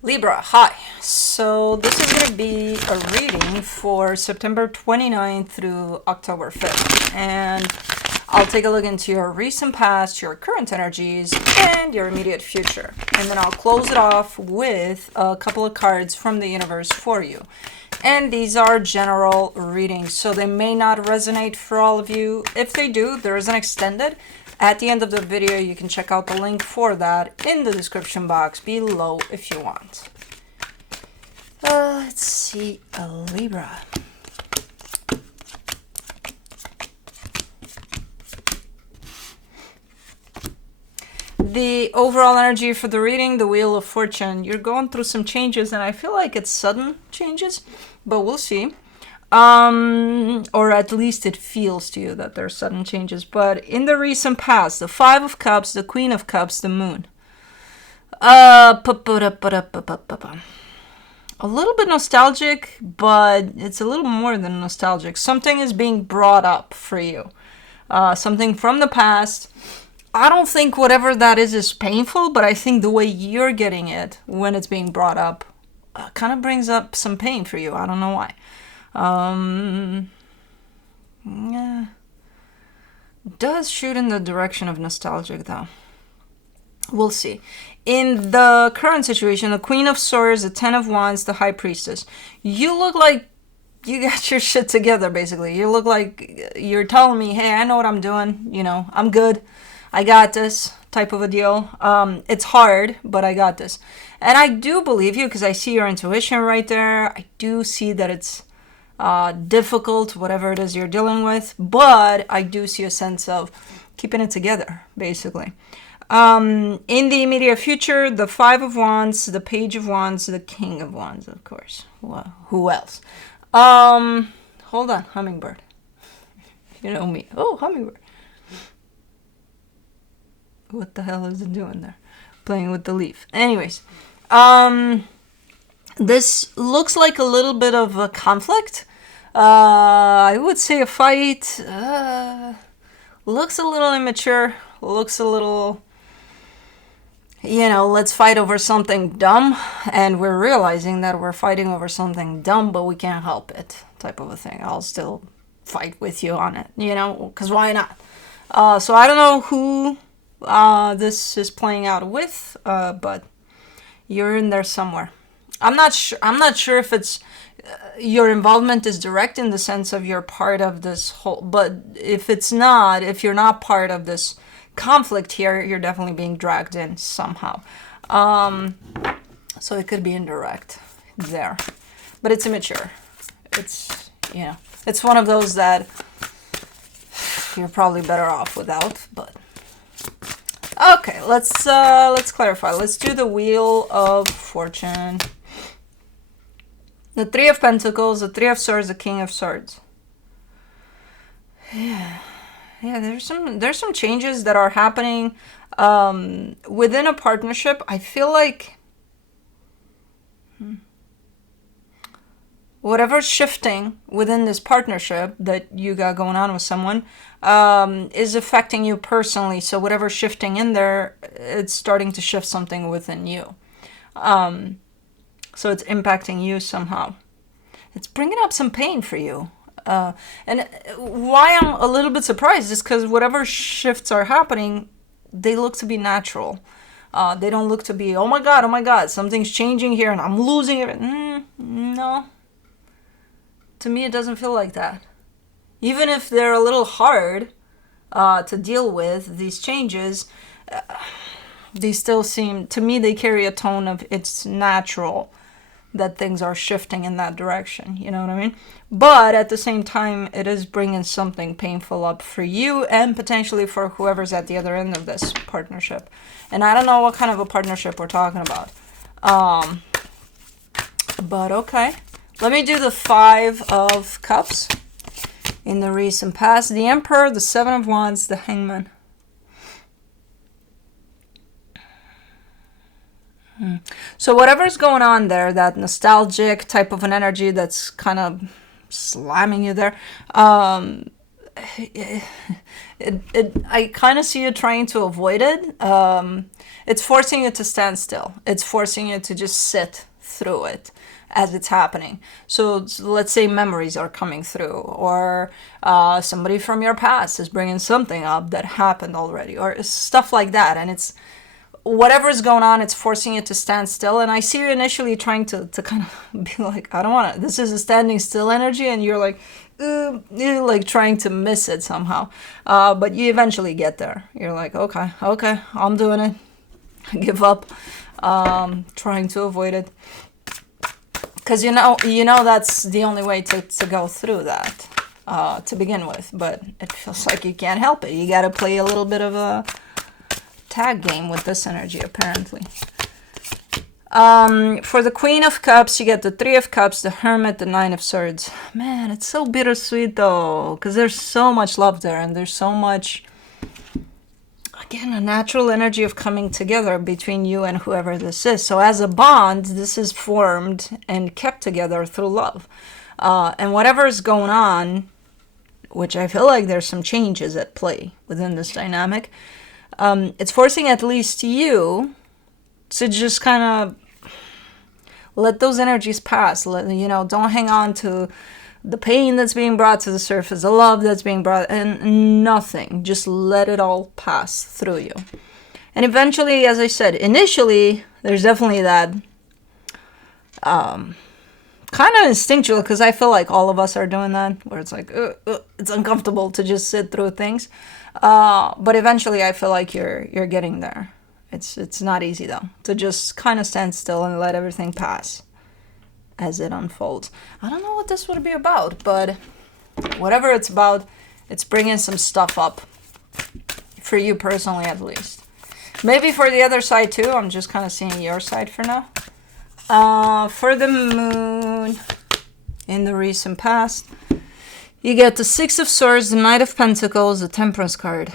Libra, hi. So this is going to be a reading for September 29th through October 5th. And I'll take a look into your recent past, your current energies, and your immediate future. And then I'll close it off with a couple of cards from the universe for you. And these are general readings, so they may not resonate for all of you. If they do, there is an extended. At the end of the video, you can check out the link for that in the description box below if you want. Let's see, a Libra. The overall energy for the reading, the Wheel of Fortune. You're going through some changes, and I feel like it's sudden changes, but we'll see. Or at least it feels to you that there are sudden changes. But in the recent past, the Five of Cups, the Queen of Cups, the Moon. A little bit nostalgic, but it's a little more than nostalgic. Something is being brought up for you. Something from the past. I don't think whatever that is painful, but I think the way you're getting it when it's being brought up kind of brings up some pain for you. I don't know why. Yeah. Does shoot in the direction of nostalgic, though. We'll see. In the current situation, the Queen of Swords, the Ten of Wands, the High Priestess, you look like you got your shit together, basically. You look like you're telling me, hey, I know what I'm doing. You know, I'm good. I got this type of a deal. It's hard, but I got this. And I do believe you because I see your intuition right there. I do see that it's difficult, whatever it is you're dealing with, but I do see a sense of keeping it together, basically. In the immediate future, the Five of Wands, the Page of Wands, the King of Wands, of course. Well, who else? Hold on, hummingbird. You know me. Oh, hummingbird. What the hell is it doing there? Playing with the leaf. Anyways, this looks like a little bit of a conflict. I would say a fight. Looks a little immature. Looks a little, let's fight over something dumb. And we're realizing that we're fighting over something dumb, but we can't help it, type of a thing. I'll still fight with you on it, because why not? So I don't know who this is playing out with, but you're in there somewhere. I'm not sure if it's your involvement is direct in the sense of you're part of this whole, but if it's not, if you're not part of this conflict here, you're definitely being dragged in somehow. So it could be indirect there, but it's immature. It's, it's one of those that you're probably better off without, but okay, let's clarify. Let's do the Wheel of Fortune. The Three of Pentacles, the Three of Swords, the King of Swords. Yeah, there's some changes that are happening within a partnership. I feel like whatever's shifting within this partnership that you got going on with someone is affecting you personally. So whatever's shifting in there, it's starting to shift something within you. So it's impacting you somehow. It's bringing up some pain for you. And why I'm a little bit surprised is because whatever shifts are happening, they look to be natural. They don't look to be, oh my God, something's changing here and I'm losing it. No. To me, it doesn't feel like that. Even if they're a little hard to deal with, these changes, they still seem, to me, they carry a tone of it's natural that things are shifting in that direction. You know what I mean? But at the same time, it is bringing something painful up for you and potentially for whoever's at the other end of this partnership. And I don't know what kind of a partnership we're talking about. But okay. Let me do the Five of Cups in the recent past. The Emperor, the Seven of Wands, the Hangman. So whatever's going on there, that nostalgic type of an energy that's kind of slamming you there, I kind of see you trying to avoid it. It's forcing you to stand still. It's forcing you to just sit through it as it's happening. So let's say memories are coming through, or somebody from your past is bringing something up that happened already, or stuff like that. And it's whatever is going on, it's forcing you to stand still. And I see you initially trying to kind of be like, I don't want to, this is a standing still energy. And you're like, you're like trying to miss it somehow. But you eventually get there. You're like, okay, I'm doing it. I give up, trying to avoid it. Because you know that's the only way to go through that to begin with. But it feels like you can't help it. You got to play a little bit of a tag game with this energy, apparently. For the Queen of Cups, you get the Three of Cups, the Hermit, the Nine of Swords. Man, it's so bittersweet, though, because there's so much love there, and there's so much, again, a natural energy of coming together between you and whoever this is. So as a bond, this is formed and kept together through love. And whatever is going on, which I feel like there's some changes at play within this dynamic, it's forcing at least you to just kind of let those energies pass. Don't hang on to the pain that's being brought to the surface, the love that's being brought, and nothing. Just let it all pass through you. And eventually, as I said, initially, there's definitely that kind of instinctual, because I feel like all of us are doing that, where it's like, it's uncomfortable to just sit through things. But eventually, I feel like you're getting there. It's not easy, though, to just kind of stand still and let everything pass as it unfolds. I don't know what this would be about, but whatever it's about, it's bringing some stuff up for you personally, at least. Maybe for the other side too. I'm just kind of seeing your side for now. For the Moon in the recent past, you get the Six of Swords, the Knight of Pentacles, the Temperance card.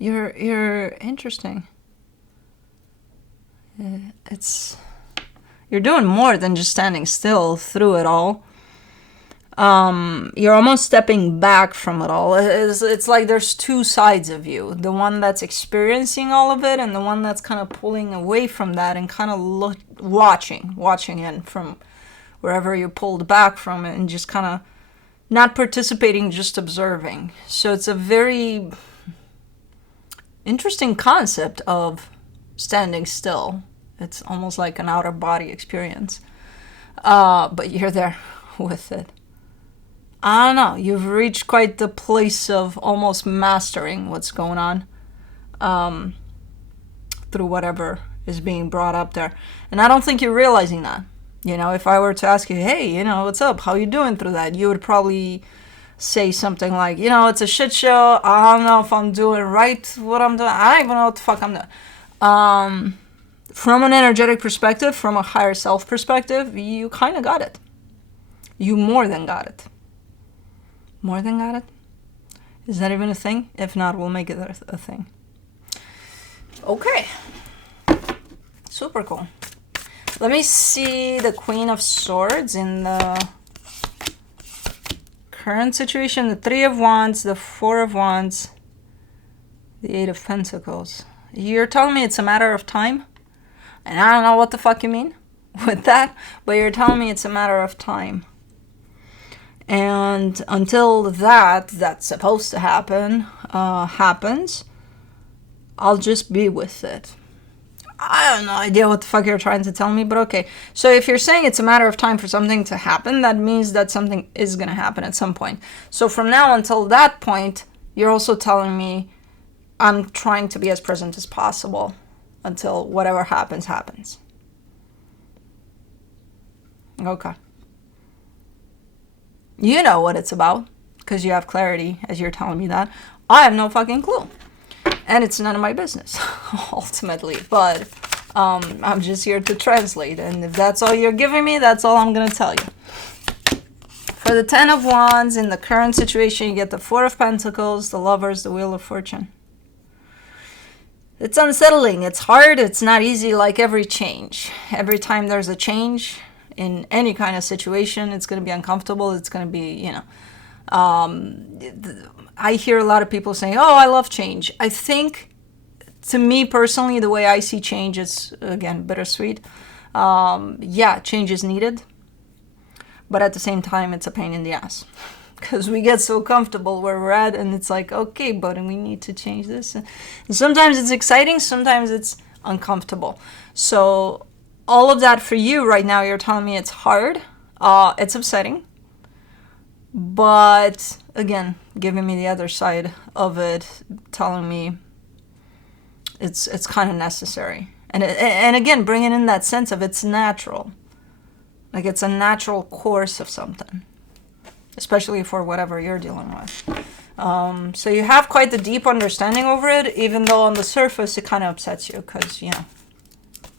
You're interesting. You're doing more than just standing still through it all. You're almost stepping back from it all. It's like there's two sides of you. The one that's experiencing all of it, and the one that's kind of pulling away from that and kind of watching in from wherever you pulled back from it, and just kind of not participating, just observing. So it's a very interesting concept of standing still. It's almost like an outer body experience. But you're there with it. I don't know. You've reached quite the place of almost mastering what's going on through whatever is being brought up there. And I don't think you're realizing that. If I were to ask you, hey, what's up? How you doing through that? You would probably say something like, it's a shit show. I don't know if I'm doing right what I'm doing. I don't even know what the fuck I'm doing. From an energetic perspective, from a higher self perspective, you kind of got it. You more than got it. More than got it? Is that even a thing? If not, we'll make it a thing. Okay. Super cool. Let me see the Queen of Swords in the current situation. The Three of Wands, the Four of Wands, the Eight of Pentacles. You're telling me it's a matter of time? And I don't know what the fuck you mean with that, but you're telling me it's a matter of time. And until that's supposed to happen, happens, I'll just be with it. I have no idea what the fuck you're trying to tell me, but okay. So if you're saying it's a matter of time for something to happen, that means that something is going to happen at some point. So from now until that point, you're also telling me I'm trying to be as present as possible until whatever happens, happens. Okay. You know what it's about, because you have clarity as you're telling me that. I have no fucking clue. And it's none of my business, ultimately. But I'm just here to translate. And if that's all you're giving me, that's all I'm going to tell you. For the Ten of Wands, in the current situation, you get the Four of Pentacles, the Lovers, the Wheel of Fortune. It's unsettling. It's hard. It's not easy, like every change. Every time there's a change, in any kind of situation. It's going to be uncomfortable. It's going to be, you know, I hear a lot of people saying, oh, I love change. I think, to me personally, the way I see change is, again, bittersweet. Yeah, change is needed, but at the same time, it's a pain in the ass. Because we get so comfortable where we're at, and it's like, okay, but we need to change this. And sometimes it's exciting, sometimes it's uncomfortable. So all of that for you right now, you're telling me it's hard, it's upsetting, but again, giving me the other side of it, telling me it's kind of necessary. And again, bringing in that sense of it's natural. Like it's a natural course of something, especially for whatever you're dealing with. So you have quite the deep understanding over it, even though on the surface it kind of upsets you because, you know,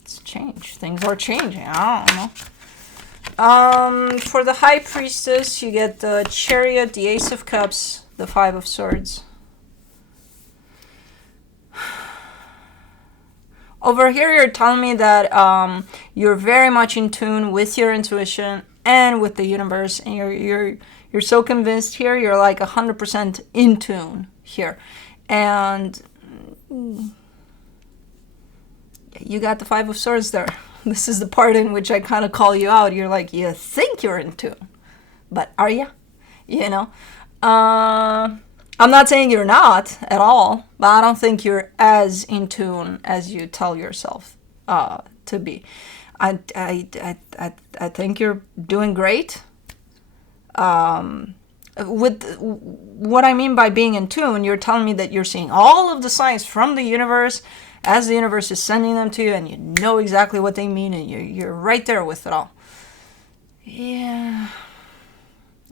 it's change. Things are changing. I don't know. For the High Priestess, you get the Chariot, the Ace of Cups, the Five of Swords. Over here, you're telling me that you're very much in tune with your intuition and with the universe, and you're so convinced here. You're like 100% in tune here, and you got the Five of Swords there. This is the part in which I kind of call you out. You're like, you think you're in tune, but are you? You know. I'm not saying you're not at all, but I don't think you're as in tune as you tell yourself to be. I think you're doing great. With what I mean by being in tune, you're telling me that you're seeing all of the signs from the universe as the universe is sending them to you, and you know exactly what they mean, and you're right there with it all. Yeah.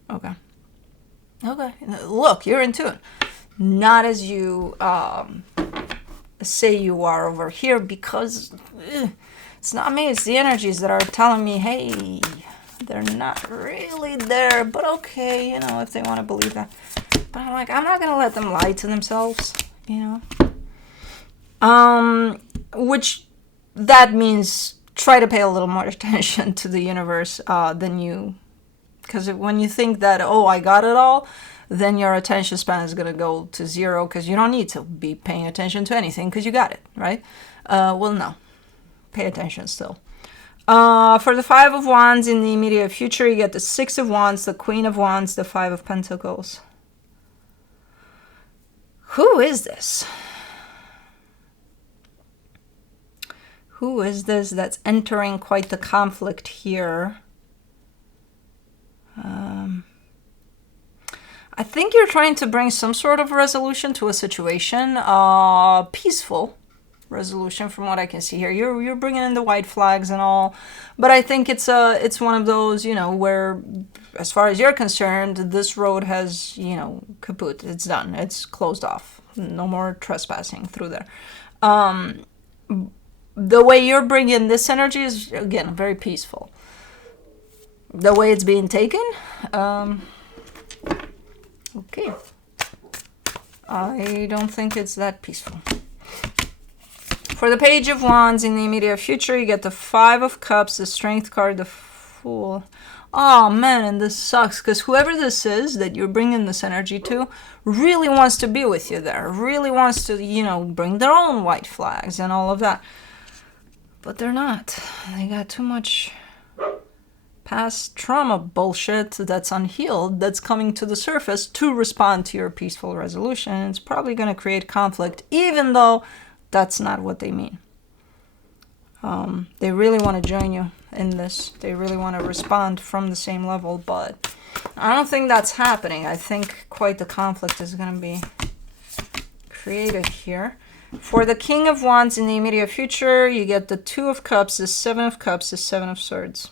Okay. Okay, look, you're in tune. Not as you say you are over here, because it's not me, it's the energies that are telling me, hey, they're not really there, but okay, you know, if they want to believe that. But I'm like, I'm not going to let them lie to themselves, you know. Which, that means try to pay a little more attention to the universe than you. Because when you think that, oh, I got it all, then your attention span is going to go to zero because you don't need to be paying attention to anything because you got it, right? Well, no. Pay attention still. For the Five of Wands in the immediate future, you get the Six of Wands, the Queen of Wands, the Five of Pentacles. Who is this? Who is this that's entering quite the conflict here? I think you're trying to bring some sort of resolution to a situation, peaceful resolution from what I can see here. You're bringing in the white flags and all, but I think it's one of those, you know, where as far as you're concerned, this road has, you know, kaput. It's done. It's closed off. No more trespassing through there. The way you're bringing this energy is, again, very peaceful. The way it's being taken, okay. I don't think it's that peaceful. For the Page of Wands in the immediate future, you get the Five of Cups, the Strength card, the Fool. Oh man, and this sucks, because whoever this is that you're bringing this energy to really wants to be with you there, really wants to, you know, bring their own white flags and all of that. But they're not. They got too much past trauma bullshit that's unhealed that's coming to the surface to respond to your peaceful resolution. It's probably going to create conflict, even though that's not what they mean. They really want to join you in this. They really want to respond from the same level, but I don't think that's happening. I think quite the conflict is going to be created here. For the King of Wands in the immediate future, you get the Two of Cups, the Seven of Cups, the Seven of Swords.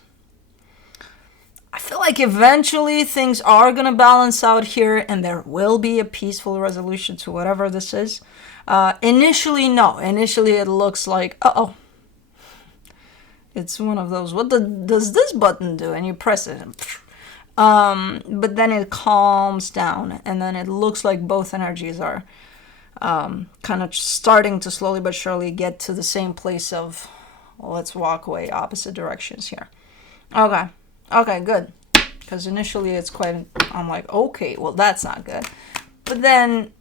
I feel like eventually things are going to balance out here and there will be a peaceful resolution to whatever this is. Initially, no. Initially, it looks like, uh-oh. It's one of those, what does this button do? And you press it. But then it calms down. And then it looks like both energies are kind of starting to slowly but surely get to the same place of, well, let's walk away opposite directions here. Okay. Okay, good. Because initially it's quite, I'm like, okay, well, that's not good. But then,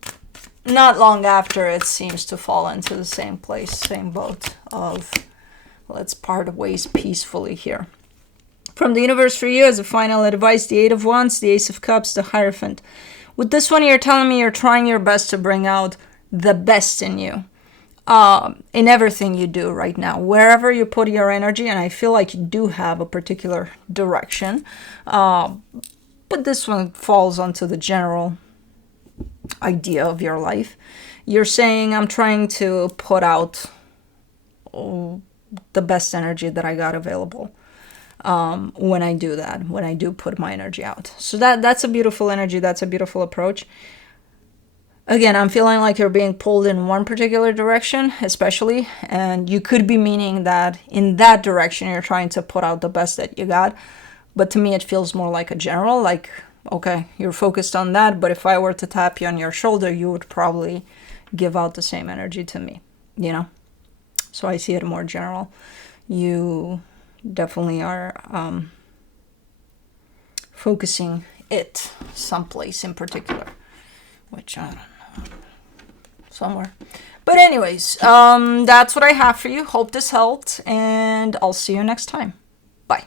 not long after, it seems to fall into the same place, same boat of, let's part ways peacefully here. From the universe for you as a final advice, the Eight of Wands, the Ace of Cups, the Hierophant. With this one, you're telling me you're trying your best to bring out the best in you. In everything you do right now, wherever you put your energy, and I feel like you do have a particular direction, but this one falls onto the general idea of your life. You're saying, I'm trying to put out the best energy that I got available when I do that, when I do put my energy out. So that's a beautiful energy. That's a beautiful approach. Again, I'm feeling like you're being pulled in one particular direction, especially, and you could be meaning that in that direction you're trying to put out the best that you got. But to me, it feels more like a general, like, okay, you're focused on that, but if I were to tap you on your shoulder, you would probably give out the same energy to me, you know? So I see it more general. You definitely are focusing it someplace in particular, which I don't know. Somewhere. But anyways, that's what I have for you. Hope this helped, and I'll see you next time. Bye.